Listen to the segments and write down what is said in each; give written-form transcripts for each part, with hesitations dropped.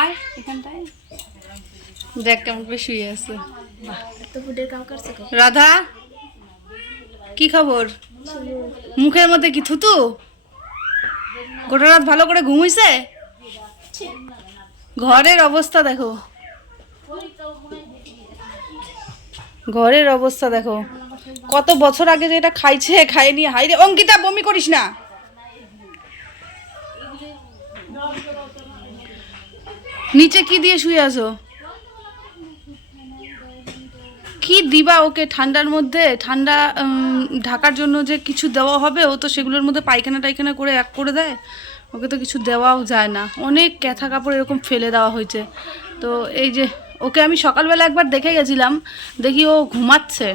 আয় এখানটায় দেখ কেমন করে শুয়ে আছে। রাধা কি খবর? মুখের মধ্যে কি থুতু? গোটা রাত ভালো করে ঘুমাইছে? ঘরের অবস্থা দেখো, ঘরের অবস্থা দেখো। কত বছর আগে যে এটা খাইছে, খাইনি। হাইরে অঙ্কিতা, বমি করিস না। নিচে কি দিয়ে শুয়ে আছো? কি দিবা ওকে ঠান্ডার মধ্যে? ঠান্ডা ঢাকার জন্য যে কিছু দেওয়া হবে, ও তো সেগুলোর মধ্যে পায়খানা টাইখানা করে এক করে দেয়। ওকে তো কিছু দেওয়াও যায় না। অনেক ক্যাথা কাপড় এরকম ফেলে দেওয়া হয়েছে। তো এই যে ওকে আমি সকালবেলা একবার দেখে গেছিলাম, দেখি ও ঘুমাচ্ছে।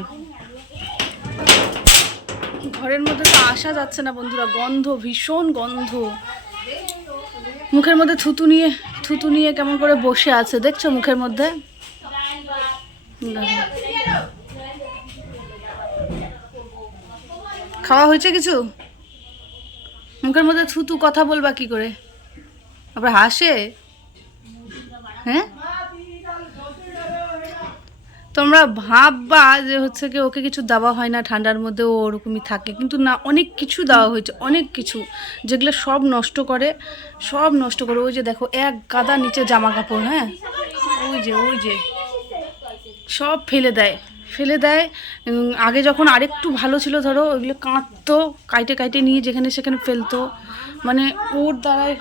ঘরের মধ্যে তো আসা যাচ্ছে না বন্ধুরা, গন্ধ, ভীষণ গন্ধ। মুখের মধ্যে থুতু নিয়ে কেমন করে বসে আছে দেখছো মুখের মধ্যে। খাওয়া হয়েছে কিছু? মুখের মধ্যে থুতু, কথা বলবা কি করে? আবার হাসে। হ্যাঁ, তোমরা ভাববা যে হচ্ছে কি ওকে কিছু দেওয়া হয় না, ঠান্ডার মধ্যে ও ওরকমই থাকে, কিন্তু না, অনেক কিছু দেওয়া হয়েছে, অনেক কিছু, যেগুলো সব নষ্ট করে, সব নষ্ট করে। ওই যে দেখো এক গাদা নিচে জামা কাপড়, হ্যাঁ, ওই যে সব ফেলে দেয়। আগে যখন আরেকটু ভালো ছিল, ধরো ওইগুলো কাটতো, কাইটে নিয়ে যেখানে সেখানে ফেলতো। মানে ওর দ্বারাই।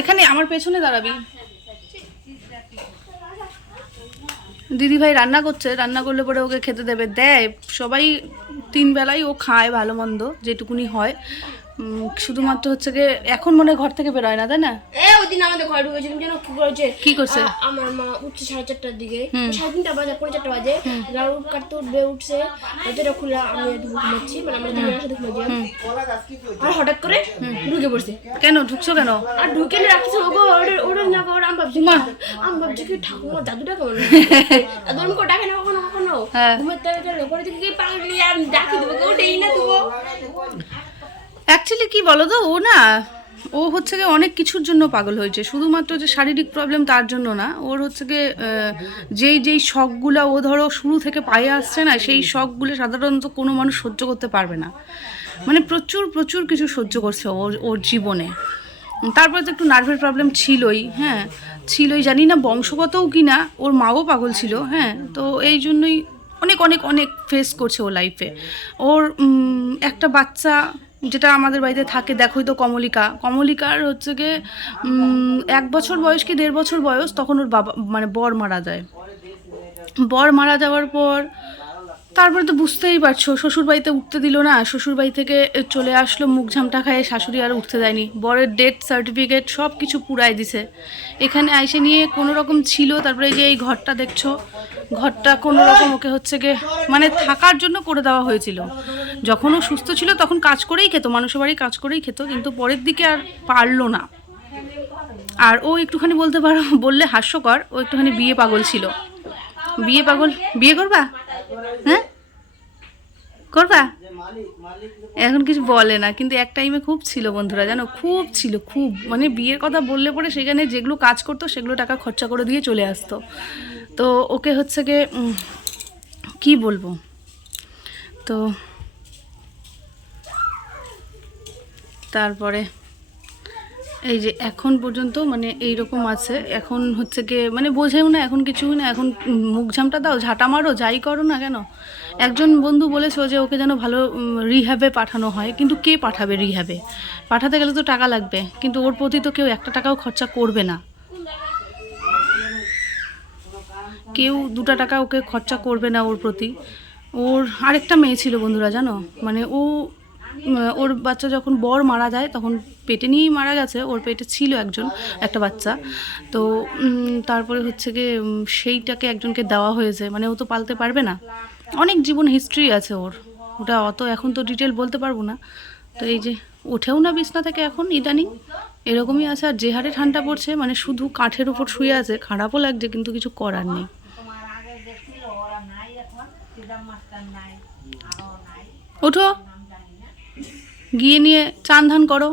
এখানে আমার পেছনে দাঁড়াবি। দিদিভাই রান্না করছে, রান্না করলে পরে ওকে খেতে দেয় সবাই। 3 বেলাই ও খায় ভালো মন্দ যেটুকুনি হয়। শুধুমাত্র হচ্ছে গিয়ে এখন মনে ঘর থেকে বেরোয় না, তাই না? ওইদিন আমাদের ঘরে ঢুকেছিল, যেন কি করছে? আমার মা উঠছে 4:30টার দিকে, 3:30 বাজে, 4:30 বাজে, গাড়ি কাটতে উঠছে, ওইটা খুলে আমি ঘুমাচ্ছি, মানে আমরা দুজনের সাথে ঘুমাচ্ছিলাম। আর হঠাৎ করে ঢুকে পড়ছে। কেন ঢুকছো কেন? আর ঢুকে রাখছে ওটা না করে আমি ভাবছি কি ঠাকুমা জাদুটা কেমন দাদু আমাকে ডাকে না কখনো ঘুমাতে গেলে পরে থেকে পাগলি আমি ডাকি দেবো, ওটাই না দেবো। অ্যাকচুয়ালি কি বলো তো, ও হচ্ছে গিয়ে অনেক কিছুর জন্য পাগল হয়েছে, শুধুমাত্র যে শারীরিক প্রবলেম তার জন্য না। ওর হচ্ছে গিয়ে যেই শখগুলো ও ধরো শুরু থেকে পায়ে আসছে না, সেই শখগুলো সাধারণত কোনো মানুষ সহ্য করতে পারবে না। মানে প্রচুর কিছু সহ্য করছে ওর জীবনে। তারপরে তো একটু নার্ভের প্রবলেম ছিলই, হ্যাঁ ছিলই, জানি না বংশগতও কি না, ওর মাও পাগল ছিল, হ্যাঁ। তো এই জন্যই অনেক ফেস করছে ও লাইফে। ওর একটা বাচ্চা যেটা আমাদের বাড়িতে থাকে, দেখোই তো, কমলিকার হচ্ছে গিয়ে 1 বছর বয়স কি 1.5 বছর বয়স, তখন ওর বাবা মানে বর মারা যায়। বর মারা যাওয়ার পর তারপরে তো বুঝতেই পারছো, শ্বশুরবাড়িতে উঠতে দিল না, শ্বশুরবাড়ি থেকে চলে আসলো মুখ ঝামটা খায়, শাশুড়ি আর উঠতে দেয়নি, বরের ডেথ সার্টিফিকেট সব কিছু পুরাই দিছে। এখানে আইসে নিয়ে কোনো রকম ছিল। তারপরে এই যে এই ঘরটা দেখছো, ঘরটা কোনো রকম ওকে হচ্ছে গিয়ে মানে থাকার জন্য করে দেওয়া হয়েছিল। যখন ও সুস্থ ছিল তখন কাজ করেই খেত, মানুষের বাড়ি কাজ করেই খেত, কিন্তু পরের দিকে আর পারলো না। আর ও একটুখানি বললে হাস্যকর, ও একটুখানি বিয়ে পাগল ছিল। বিয়ে করবা? হ্যাঁ করবা? এখন কিছু বলে না, কিন্তু এক টাইমে খুব ছিল বন্ধুরা, জানো, খুব ছিল, খুব। মানে বিয়ের কথা বললে পরে সেখানে যেগুলো কাজ করতো সেগুলো টাকা খরচা করে দিয়ে চলে আসতো। তো ওকে হচ্ছে গিয়ে কি বলবো, তো তারপরে এই যে এখন পর্যন্ত মানে এইরকম আছে। এখন হচ্ছে গিয়ে মানে বোঝেও না, এখন কিছুই না, এখন মুখ ঝামটা দাও, ঝাঁটা মারো, যাই করো না কেন। একজন বন্ধু বলেছো যে ওকে যেন ভালো রিহ্যাবে পাঠানো হয়, কিন্তু কে পাঠাবে রিহ্যাবে? পাঠাতে গেলে তো টাকা লাগবে, কিন্তু ওর প্রতি তো কেউ 1 টাকাও খরচা করবে না, কেউ 2 টাকা ওকে খরচা করবে না ওর প্রতি। ওর আরেকটা মেয়ে ছিল বন্ধুরা, জানো, মানে ওর বাচ্চা যখন বর মারা যায় তখন পেটে নিয়েই মারা গেছে, ওর পেটে ছিল একটা বাচ্চা। তো তারপরে হচ্ছে গিয়ে সেইটাকে একজনকে দেওয়া হয়েছে, মানে ও তো পালতে পারবে না, অনেক জীবন হিস্ট্রি আছে ওটা অত এখন তো ডিটেল বলতে পারবো না। তো এই যে ওঠেও না বিছনা থেকে এখন ইদানিং, এরকমই আছে। আর যে হারে ঠান্ডা পড়ছে, মানে শুধু কাঠের উপর শুয়ে আছে, খারাপও লাগছে, কিন্তু কিছু করার নেই। ওঠো, গিয়ে নিয়ে চান ধান করো।